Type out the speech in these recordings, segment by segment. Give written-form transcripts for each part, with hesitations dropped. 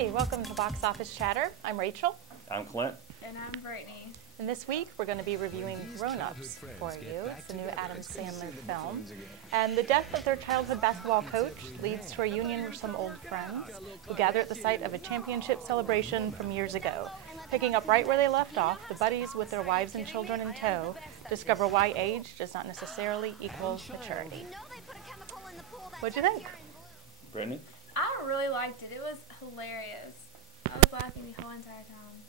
Hi, welcome to Box Office Chatter. I'm Rachel. I'm Clint. And I'm Brittany. And this week we're going to be reviewing Grown Ups for you. It's a new Adam Sandler film. And the death of their childhood basketball coach leads to a reunion with some old friends who gather at the site of a championship celebration from years ago. Picking up right where they left off, the buddies with their wives and children in tow discover why age does not necessarily equal maturity. What'd you think? Brittany? I really liked it. It was hilarious. I was laughing the whole entire time.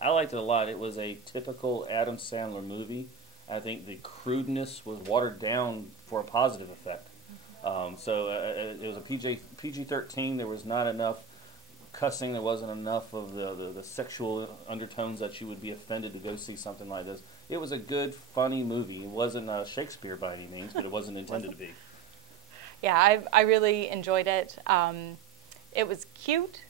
I liked it a lot. It was a typical Adam Sandler movie. I think the crudeness was watered down for a positive effect. It was a PG-13. There was not enough cussing. There wasn't enough of the sexual undertones that you would be offended to go see something like this. It was a good, funny movie. It wasn't Shakespeare by any means, but it wasn't intended to be. Yeah, I really enjoyed it. It was cute,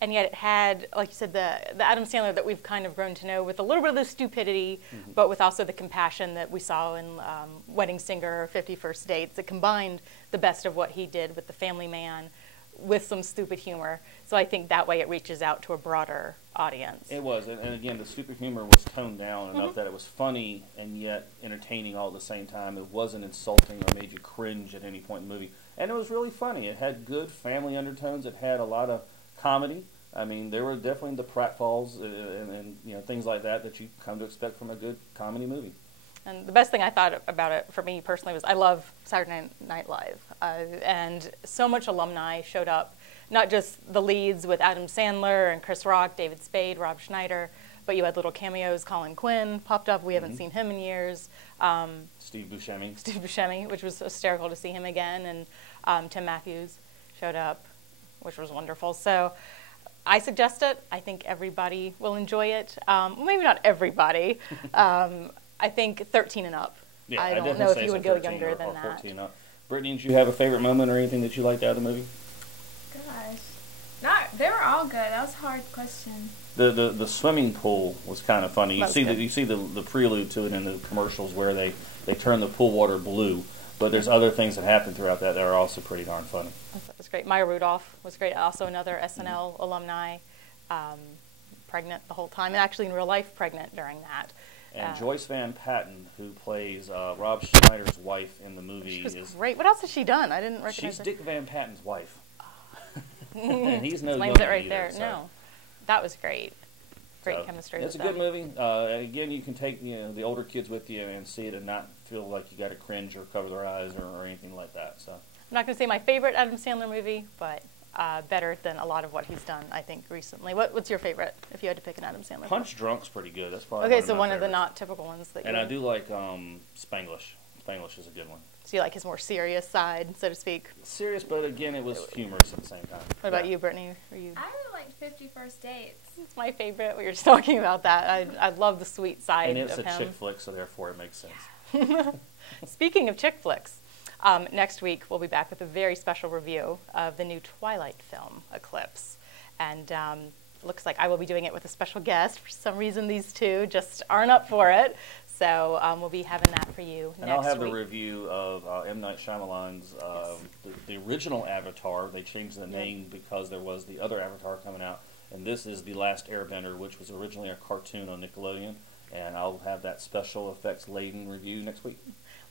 and yet it had, like you said, the Adam Sandler that we've kind of grown to know with a little bit of the stupidity, but with also the compassion that we saw in Wedding Singer or 50 First Dates. It combined the best of what he did with The Family Man with some stupid humor. So I think that way it reaches out to a broader audience. It was, and again, the stupid humor was toned down enough that it was funny and yet entertaining all at the same time. It wasn't insulting or made you cringe at any point in the movie. And it was really funny. It had good family undertones. It had a lot of comedy. I mean, there were definitely the pratfalls and things like that you come to expect from a good comedy movie. And the best thing I thought about it for me personally was I love Saturday Night Live. And so much alumni showed up, not just the leads with Adam Sandler and Chris Rock, David Spade, Rob Schneider, but you had little cameos. Colin Quinn popped up. We haven't seen him in years. Steve Buscemi, which was hysterical to see him again. And Tim Matthews showed up, which was wonderful. So I suggest it. I think everybody will enjoy it. Maybe not everybody. I think 13 and up. Yeah, I don't know if you would go younger than that. 14 up. Brittany, did you have a favorite moment or anything that you liked out of the movie? Gosh. They were all good. That was a hard question. The swimming pool was kind of funny. You see the prelude to it in the commercials where they turn the pool water blue. But there's other things that happen throughout that are also pretty darn funny. That was great. Maya Rudolph was great. Also another SNL alumni, pregnant the whole time, and actually in real life pregnant during that. And Joyce Van Patten, who plays Rob Schneider's wife in the movie, is great. What else has she done? I didn't recognize her. She's Dick Van Patten's wife. And he's no explains it right either, there. so. No, that was great. Great chemistry. It's a good movie. Again, you can take the older kids with you and see it and not feel like you got to cringe or cover their eyes or anything like that. So I'm not going to say my favorite Adam Sandler movie, but better than a lot of what he's done, I think, recently. What's your favorite, if you had to pick an Adam Sandler Punch film? Drunk's pretty good. That's probably okay, so one of the not typical ones that you... And I do like Spanglish. Spanglish is a good one. So you like his more serious side, so to speak? Serious, but again, it was humorous at the same time. What about you, Brittany? I really liked 50 First Dates. It's my favorite. We were just talking about that. I love the sweet side of him. And it's a chick flick, so therefore it makes sense. Speaking of chick flicks, next week we'll be back with a very special review of the new Twilight film, Eclipse. And looks like I will be doing it with a special guest. For some reason, these two just aren't up for it. So we'll be having that for you next week. And I'll have the review of M. Night Shyamalan's the original Avatar. They changed the name because there was the other Avatar coming out. And this is The Last Airbender, which was originally a cartoon on Nickelodeon. And I'll have that special effects-laden review next week.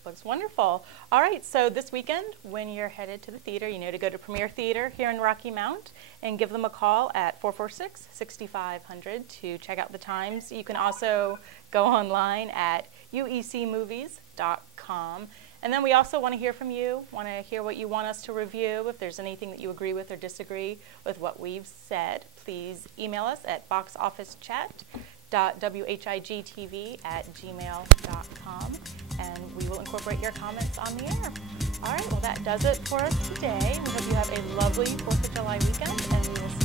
Looks wonderful. All right, so this weekend, when you're headed to the theater, you know to go to Premier Theater here in Rocky Mount and give them a call at 446-6500 to check out the times. You can also go online at uecmovies.com. And then we also want to hear from you, want to hear what you want us to review. If there's anything that you agree with or disagree with what we've said, please email us at boxofficechat.whig-TV@gmail.com, and we will incorporate your comments on the air. All right, well, that does it for us today. We hope you have a lovely 4th of July weekend, and we will see you